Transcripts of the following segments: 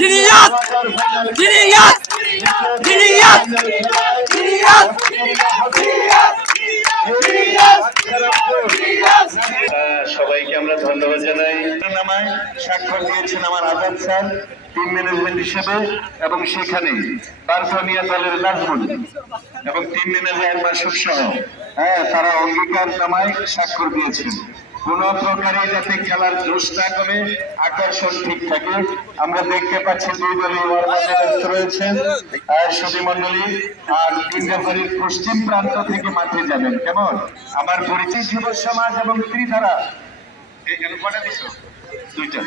Genius genius genius genius. সবাইকে আমরা ধন্যবাদ জানাই। নামায় স্বাক্ষর দিয়েছেন আমার আজাদ স্যার টিম ম্যানেজমেন্ট হিসেবে, এবং সেখানে বারকানিয়া দলের নাজমুল এবং টিম ম্যানেজার মাসুদ সহ তারা অঙ্গীকার নামায় স্বাক্ষর দিয়েছেন। কোন প্রকারে যাতে খেলার জোশ না কমে, আকর্ষণ ঠিক থাকে। আমরা দেখতে পাচ্ছি দুই দলই ব্যস্ত রয়েছেন সুধী মন্ডলী, আর তিন রেফারির পশ্চিম প্রান্ত থেকে মাঠে যাবেন। কেমন আমার পরিচয় যুব সমাজ এবং ত্রিধারা কটা দিছো? দুইটা।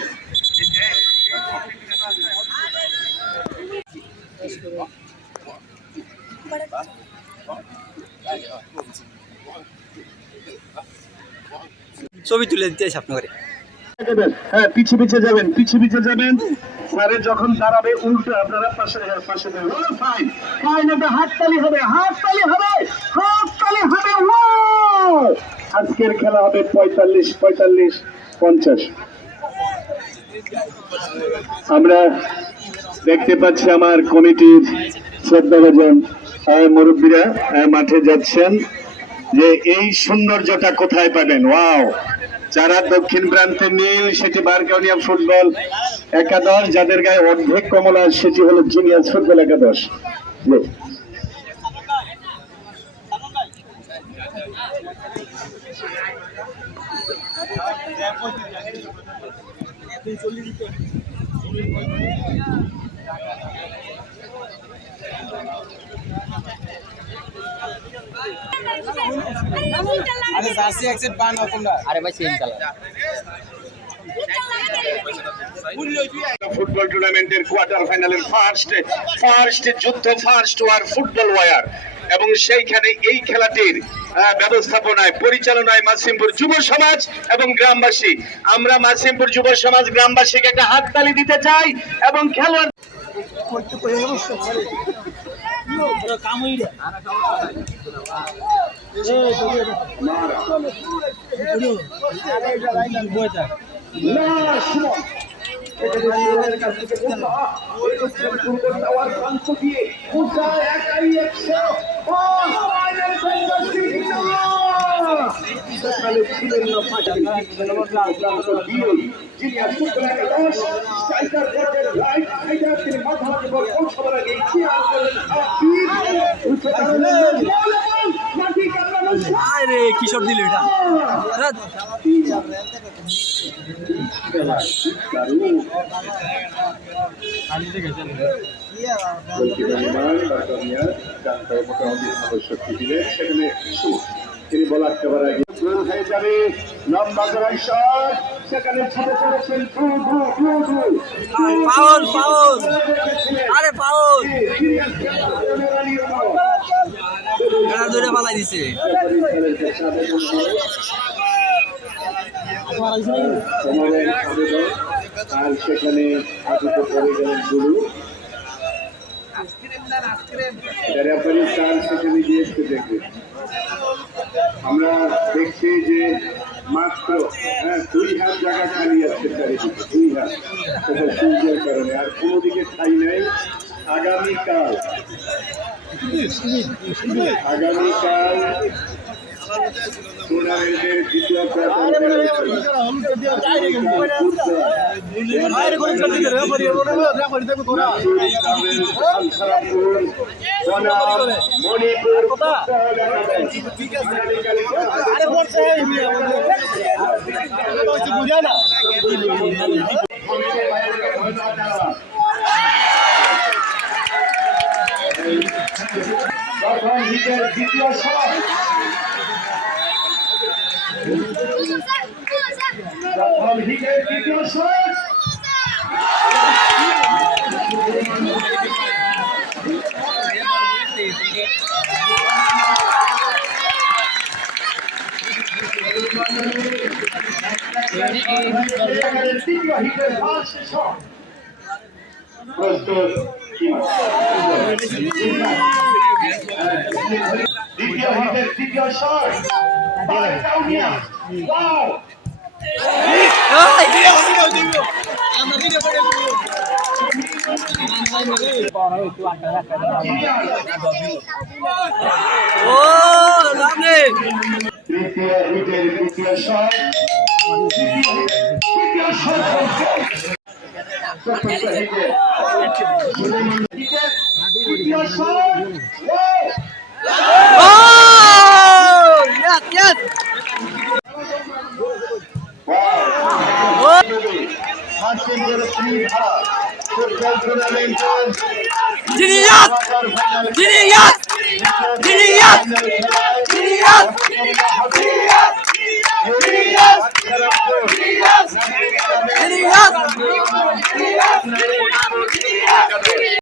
ছবি তুলে দিতে আপনাকে। হ্যাঁ, পিছিয়ে পিছিয়ে যাবেন, পিছিয়ে পিছিয়ে যাবেন। স্যারে যখন দাঁড়াবে উল্টো আপনারা পাশে পাশে যাবেন। ফাইন ফাইন, এটা হাততালি হবে, হাততালি হবে, হাততালি হবে। আজকের খেলা হবে 45-50। আমরা দেখতে পাচ্ছি আমার কমিটির শ্রদ্ধাভাজন মুরব্বীরা মাঠে যাচ্ছেন, যে এই সৌন্দর্যটা কোথায় পাবেন। ওয়াও! যারা দক্ষিণ প্রান্তে নীল সেটি বারকানিয়া ফুটবল একাদশ, যাদের গায়ে অর্ধেক কমলা সেটি হলো জিনিয়াস ফুটবল একাদশ। আরে জার্সি অ্যাকসেপ্ট বান না তোমরা। আরে ভাই সেম কালার। ফুটবল টুর্নামেন্টের কোয়ার্টার ফাইনালের ফার্স্ট যুদ্ধ, ফার্স্ট ওয়ার ফুটবল ওয়ার, এবং সেইখানে এই খেলাটির ব্যবস্থাপনায় পরিচালনায় মাসিমপুর যুব সমাজ এবং গ্রামবাসী। আমরা মাসিমপুর যুব সমাজ গ্রামবাসীকে একটা হাততালি দিতে চাই, এবং খেলোয়াড় আরে কিশোর দিল এটা। তিনি বলার খাবার আগে গোল হয়ে যাবে, লম্বা করার শট, সেখানে ছেড়ে চলেছেন ফাউল ফাউল, আরে ফাউল, এটা ধরে পালাই দিছে। আর সেখানে আদিত্য পড়ে গেলেন গুরু, সেখানে দিয়েছে। দেখবে আমরা দেখছি যে মাত্র 2 হাত জায়গা খালি আছে চারিদিকে, 2 হাত, সেটা সূর্যের কারণে। আর কোনো দিকে ঠাই নাই। আগামীকাল টুর্নামেন্টের দ্বিতীয় দ্বিতীয় সময় দ্বিতীয় সময় দ্বিতীয় শট ও লাভ নেই। তৃতীয় উইকেট, তৃতীয় শট, তৃতীয় শট, চতুর্থ উইকেট, তৃতীয় শট, ও ইয়েস ইয়েস। ফুটবল টুর্নামেন্টের জিনিয়াস জিনিয়াস